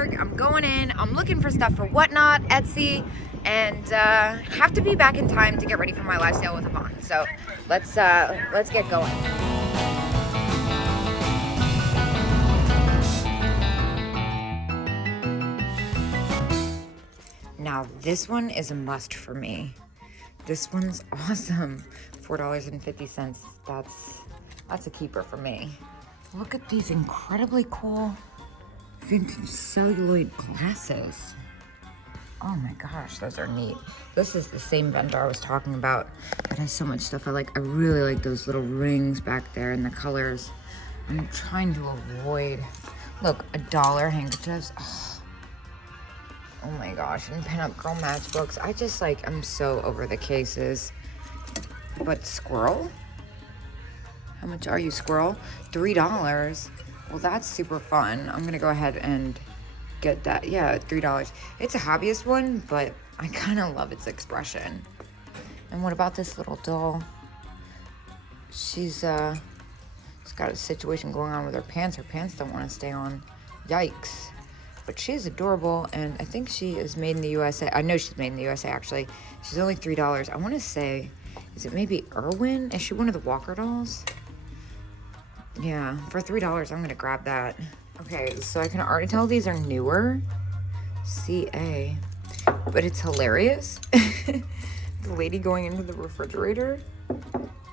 FollowThatBug. I'm going in. I'm looking for stuff for Whatnot, Etsy, and have to be back in time to get ready for my live sale with Yvonne. So let's get going. Now this one is a must for me. This one's awesome. $4.50. That's a keeper for me. Look at these incredibly cool vintage celluloid glasses. Oh my gosh, those are neat. This is the same vendor I was talking about that has so much stuff I like. I really like those little rings back there and the colors. I'm trying to avoid, look, $1 handkerchiefs. Oh my gosh, and pinup girl matchbooks. I just like, I'm so over the cases. But squirrel? How much are you, squirrel? $3. Well, that's super fun. I'm gonna go ahead and get that. Yeah, $3. It's a hobbyist one, but I kind of love its expression. And what about this little doll? She's got a situation going on with her pants. Her pants don't want to stay on. Yikes. But she's adorable, and I think she is made in the USA. I know she's made in the USA, actually. She's only $3. I want to say, is it maybe Irwin? Is she one of the Walker dolls? Yeah, for $3, I'm going to grab that. Okay, so I can already tell these are newer. CA. But it's hilarious. The lady going into the refrigerator.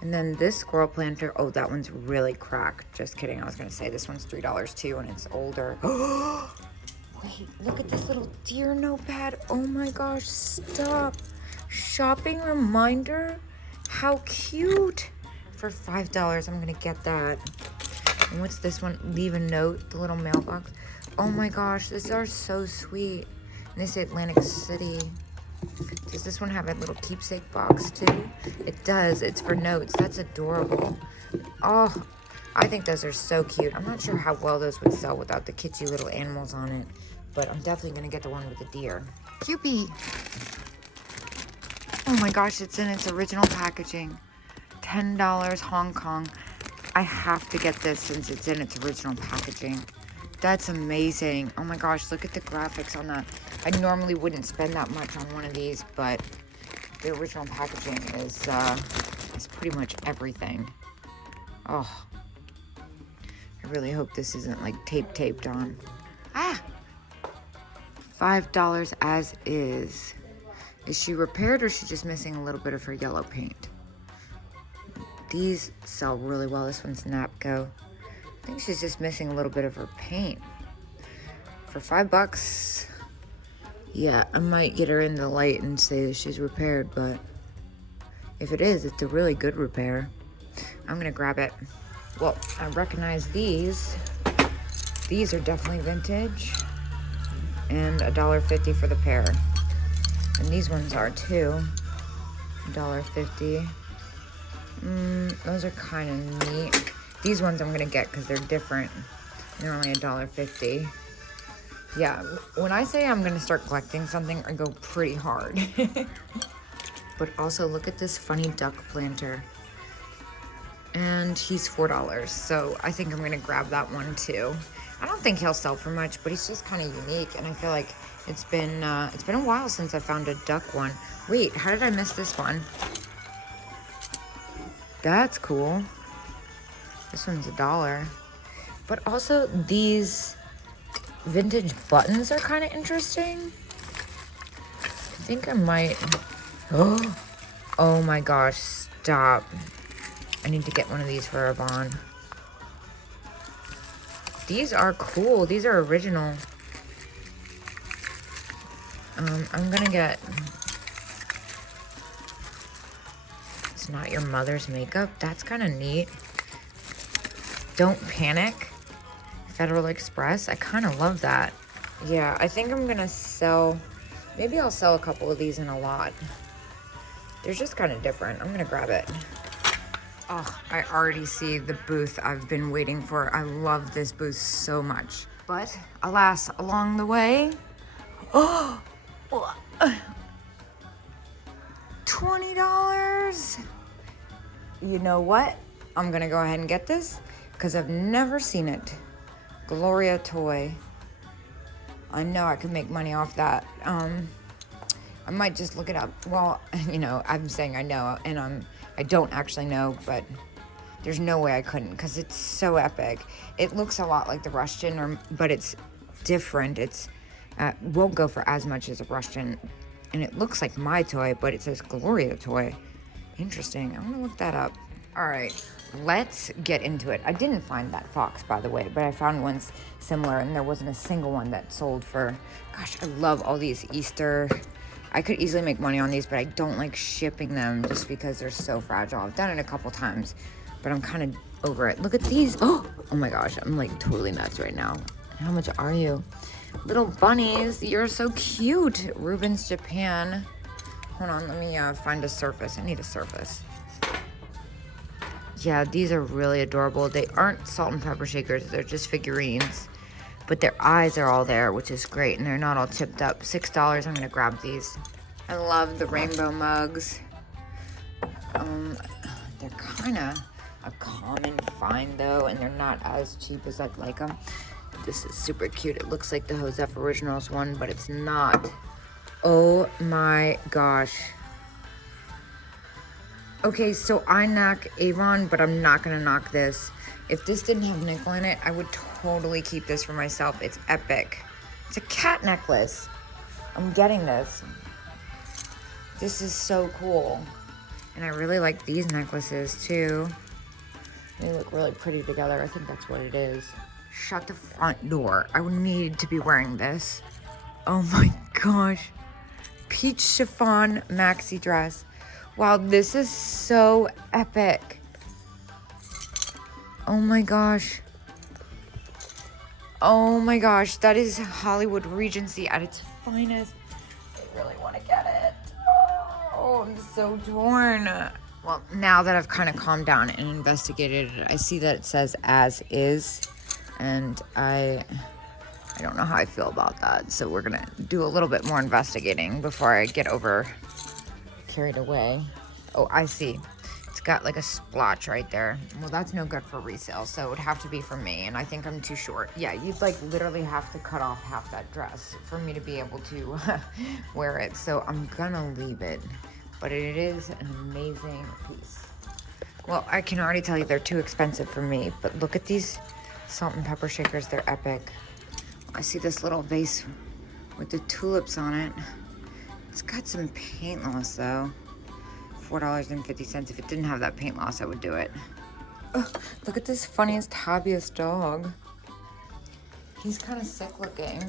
And then this squirrel planter. Oh, that one's really cracked. Just kidding. I was going to say this one's $3 too, and it's older. Wait, look at this little deer notepad. Oh my gosh, stop. Shopping reminder. How cute. For $5, I'm going to get that. And what's this one? Leave a note, the little mailbox. Oh my gosh, these are so sweet. And they say Atlantic City. Does this one have a little keepsake box too? It does. It's for notes. That's adorable. Oh, I think those are so cute. I'm not sure how well those would sell without the kitschy little animals on it, but I'm definitely going to get the one with the deer. Cupie. Oh my gosh, it's in its original packaging. $10 Hong Kong. I have to get this since it's in its original packaging. That's amazing. Oh my gosh, look at the graphics on that. I normally wouldn't spend that much on one of these, but the original packaging is pretty much everything. Oh, I really hope this isn't like taped on. Ah! $5 as is. Is she repaired, or is she just missing a little bit of her yellow paint? These sell really well. This one's Napco. I think she's just missing a little bit of her paint. For $5, yeah, I might get her in the light and say that she's repaired, but if it is, it's a really good repair. I'm gonna grab it. Well, I recognize these. These are definitely vintage. And $1.50 for the pair. And these ones are too. $1.50. Those are kind of neat. These ones I'm gonna get because they're different. They're only $1.50. Yeah, when I say I'm gonna start collecting something, I go pretty hard. But also look at this funny duck planter. And he's $4, so I think I'm gonna grab that one too. I don't think he'll sell for much, but he's just kind of unique, and I feel like it's been a while since I found a duck one. Wait, how did I miss this one? That's cool. This one's $1. But also these vintage buttons are kind of interesting. I think I might. Oh my gosh, stop. I need to get one of these for Yvonne. These are cool. These are original. I'm gonna get. It's not your mother's makeup. That's kind of neat. Don't Panic. Federal Express. I kind of love that. Yeah, I think I'm gonna sell. Maybe I'll sell a couple of these in a lot. They're just kind of different. I'm gonna grab it. Oh, I already see the booth I've been waiting for. I love this booth so much. But alas, along the way, $20. You know what? I'm gonna go ahead and get this because I've never seen it. Gloria toy. I know I could make money off that. I might just look it up. Well, you know, I'm saying I know, and I don't actually know, but there's no way I couldn't, because it's so epic. It looks a lot like the Russian, but it's different. It's won't go for as much as a Russian, and it looks like my toy, but it says Gloria toy. Interesting. I'm gonna look that up. All right, let's get into it. I didn't find that fox, by the way, but I found ones similar, and there wasn't a single one that sold for. Gosh, I love all these Easter. I could easily make money on these, but I don't like shipping them just because they're so fragile. I've done it a couple times, but I'm kind of over it. Look at these. Oh my gosh, I'm like totally nuts right now. How much are you? Little bunnies, you're so cute. Rubens, Japan. Hold on, let me find a surface. I need a surface. Yeah, these are really adorable. They aren't salt and pepper shakers, they're just figurines. But their eyes are all there, which is great, and they're not all chipped up. $6, I'm gonna grab these. I love the rainbow mugs. They're kind of a common find though, and they're not as cheap as I'd like them. This is super cute. It looks like the Josef Originals one, but it's not. Oh my gosh. Okay, so I knock Avon, but I'm not gonna knock this. If this didn't have nickel in it, I would totally keep this for myself. It's epic. It's a cat necklace. I'm getting this. This is so cool. And I really like these necklaces too. They look really pretty together. I think that's what it is. Shut the front door. I would need to be wearing this. Oh my gosh. Peach chiffon maxi dress. Wow, this is so epic. Oh my gosh. Oh my gosh, that is Hollywood Regency at its finest. I really want to get it. Oh, I'm so torn. Well, now that I've kind of calmed down and investigated it, I see that it says as is, and I don't know how I feel about that. So we're gonna do a little bit more investigating before I get carried away. Oh, I see. It's got like a splotch right there. Well, that's no good for resale, so it would have to be for me, and I think I'm too short. Yeah, you'd like literally have to cut off half that dress for me to be able to wear it, so I'm gonna leave it. But it is an amazing piece. Well, I can already tell you they're too expensive for me, but look at these salt and pepper shakers. They're epic. I see this little vase with the tulips on it. It's got some paint loss though. $4.50. If it didn't have that paint loss, I would do it. Oh, look at this funniest, hobbyist dog. He's kind of sick looking.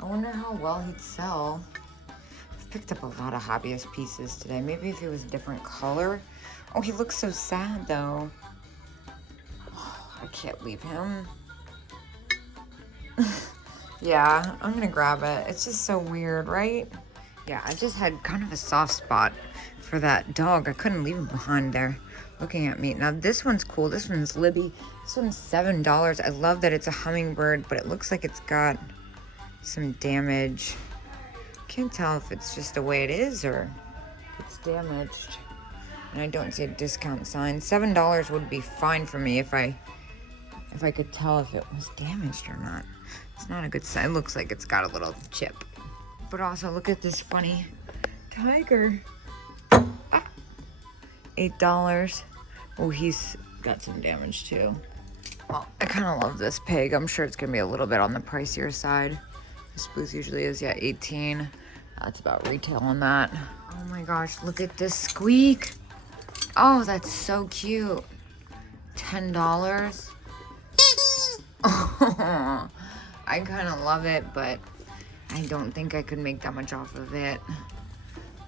I wonder how well he'd sell. I've picked up a lot of hobbyist pieces today. Maybe if it was a different color. Oh, he looks so sad though. Oh, I can't leave him. Yeah, I'm gonna grab it. It's just so weird, right? Yeah, I just had kind of a soft spot for that dog. I couldn't leave him behind there looking at me. Now this one's cool. This one's Libby. This one's $7. I love that it's a hummingbird, but it looks like it's got some damage. Can't tell if it's just the way it is or if it's damaged. And I don't see a discount sign. $7 would be fine for me if I could tell if it was damaged or not. It's not a good sign. It looks like it's got a little chip. But also look at this funny tiger. $8. Oh, he's got some damage too. Well, I kind of love this pig. I'm sure it's gonna be a little bit on the pricier side. This booth usually is, yeah, 18. That's about retail on that. Oh my gosh, look at this squeak. Oh, that's so cute. $10. Oh, I kind of love it, but I don't think I could make that much off of it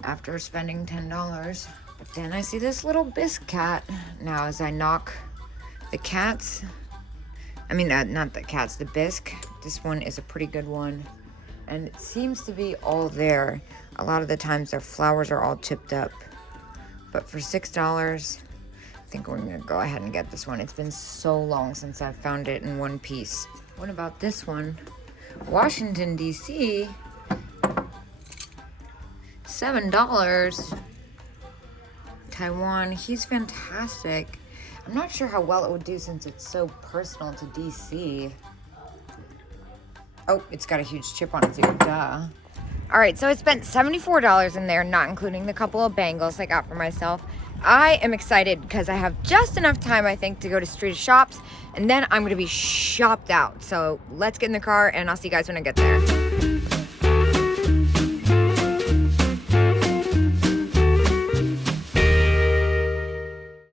after spending $10. But then I see this little bisque cat. Now as I knock the cats, I mean, not the cats, the bisque. This one is a pretty good one. And it seems to be all there. A lot of the times their flowers are all chipped up. But for $6, I think we're gonna go ahead and get this one. It's been so long since I found it in one piece. What about this one? Washington, D.C. $7. Taiwan, he's fantastic. I'm not sure how well it would do since it's so personal to DC. Oh, it's got a huge chip on it too, duh. All right, so I spent $74 in there, not including the couple of bangles I got for myself. I am excited because I have just enough time, I think, to go to Street Shops, and then I'm gonna be shopped out. So let's get in the car and I'll see you guys when I get there.